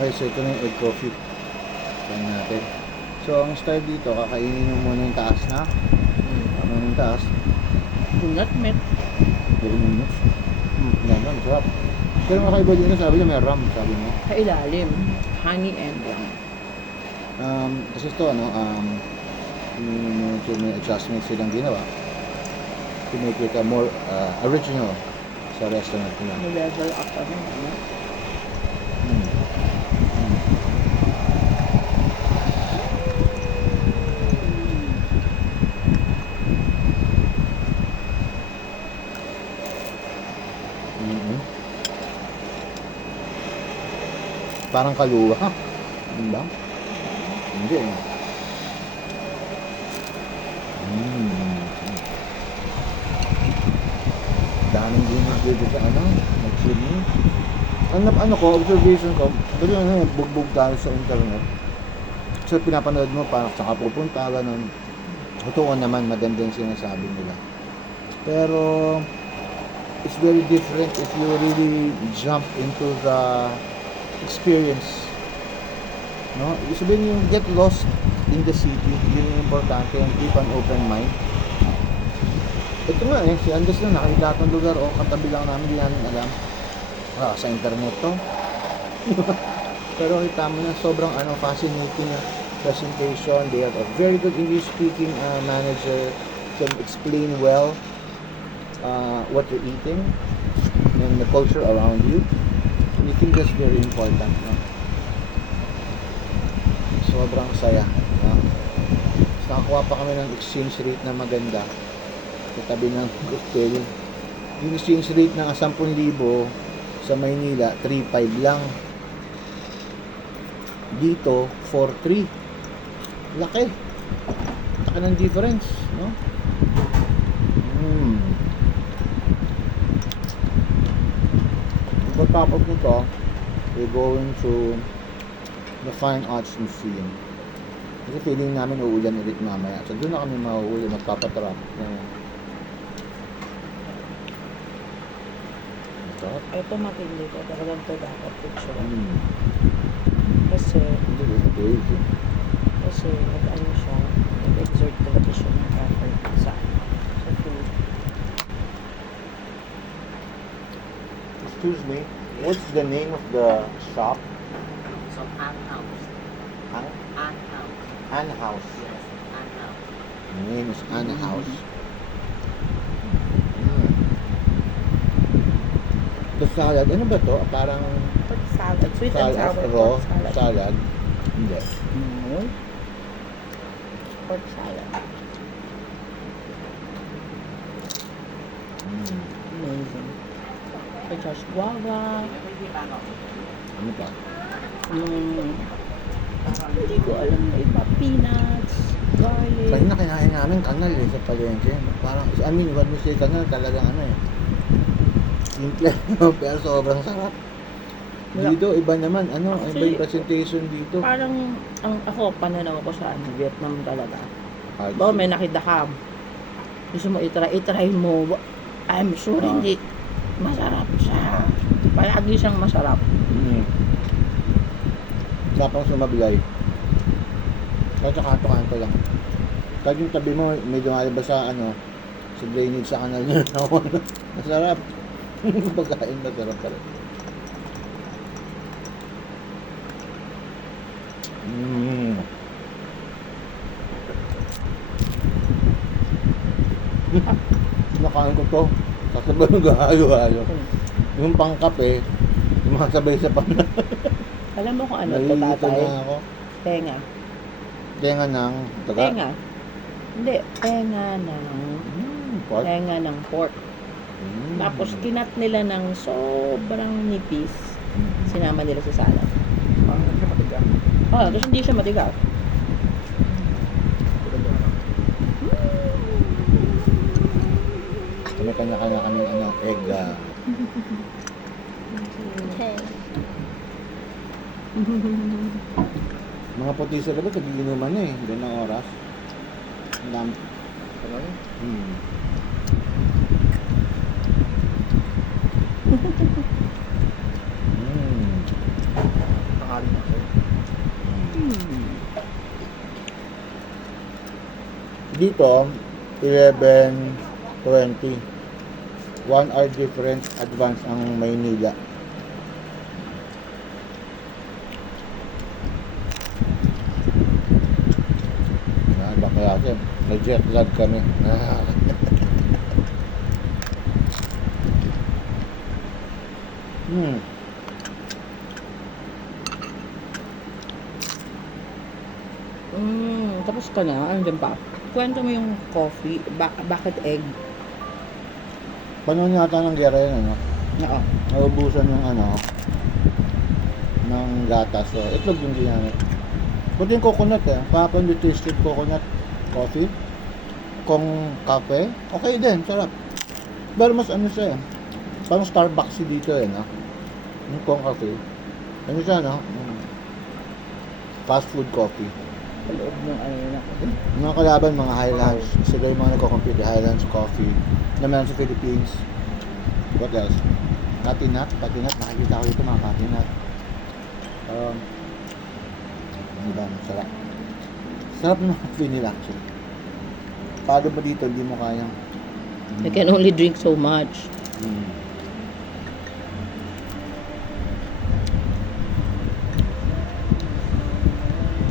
Okay, so ito na yung egg coffee. Tignan natin. So, ang style dito, kakainin mo muna yung taas na. Ano yung taas? Not met. Very minutes. Ganda, masarap. Pero makaiba din na, sabi niya may rum, sabi mo. Sa ilalim. Honey and rum. Kasi ito, may adjustments silang ginawa to make it a more original sa restaurant nila. Level up ano. Parang kaluwa. Ano ba? Hindi. Daming ginag dito sa nag-swimming. Ano ko, observation ko, pero bugbog tayo sa internet. So pinapanood mo parang saan ka pupunta, ganun. Totoo naman, maganda yung sinasabi nila. Pero it's very different if you really jump into the experience. No? Sabihin yung get lost in the city, yun yung importante, yung keep an open mind. Ito nga si Andes na nakita ng lugar o katabi lang namin, hindi namin alam. Sa internet to. Pero kita mo na sobrang fascinating presentation. They have a very good English speaking manager, can explain well what you're eating and the culture around you. And I think that's very important. No? Sobrang saya. No? So, nakakuha pa kami ng exchange rate na maganda. Katabi ng hotel. Yung exchange rate ng 10,000 sa Maynila, 3,500 lang. Dito, 4,300. Laki. Laki ng difference, no? Pagkatapos nito, we're going to the Fine Arts Museum. Kasi feeling namin uulan ulit mamaya. So doon na kami mauuli, magpapatrap. Ito matindi ko. Talagang ito dapat picture. Kasi nag-ano siya, nag-exert talaga siya ng effort sa food. Excuse me, what's the name of the shop? So, Ann House. Ann? Ann House. Ann House. Yes, Ann House. The name is Ann House. The salad, ano ba to? Parang Pork salad. Sweet and salad, sour raw pork salad. salad. Hindi. Pork salad. Amazing. So, just guava. Ano pa? Hindi ko alam na iba. Peanuts, garlic. Kanina kinain namin kanal sa palengke. Parang, what we say kanal talagang simple, pero sobrang sarap. Dito, iba naman, iba yung presentation dito. Parang, ako, pananaw ko sa Vietnam talaga. Hard Bawa may nakita ka, gusto mo itry mo, I'm sure hindi masarap siya. Palagi siyang masarap. Tapos sumablay. Kahit sa kanto-kanto lang. Kahit yung tabi mo, may lumalabas sa sa drainage sa kanal nyo. Masarap. Pagkain masarap pa rin. Nakain ko to. Sasabay yung gahayo-hayo. Yung pangkape, sumasabay sa panal. Alam mo kung ano to, Nalilito tatay? na ako. Tenga. Tenga ng taga? Tenga. Hindi, tenga ng Pork? tenga ng pork. Tapos kinat nila ng sobrang nipis. Sinama nila sa salad. Tapos hindi siya matigas. May kanya-kanya kaming egg. Okay. Mga puti sa gabi, nagiinuman na doon ng oras. Ang dami. Tanghali na. Dito, 11:20. 1 hour difference advance ang Maynila. Ba kaya din? May jet lag kami. Hmm. Tapos ka na, ano din pa? Kwento mo yung coffee, bakit egg? Panahon yata ng gera yun, ano? Oo. Naubusan yung ano, ng gatas. So, itlog yung ginamit. Pwede yung coconut eh. Kahapon yung tasted coconut coffee. Kung kape, okay din, sarap. Pero mas ano siya eh. Parang Starbucks dito eh, no? Yung kong coffee. Ano siya, no? Fast food coffee. Sa loob ng ano yun ako. Mga kalaban, mga Highlands. Sila yung mga nagko-compete. Highlands Coffee. Na meron sa Philippines. What else? Patinat. Nakikita ko dito mga patinat. Ano ba? Sarap. Sarap ng coffee nila actually. Paano ba dito? Hindi mo kayang. I can only drink so much.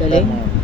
Galing. Tama.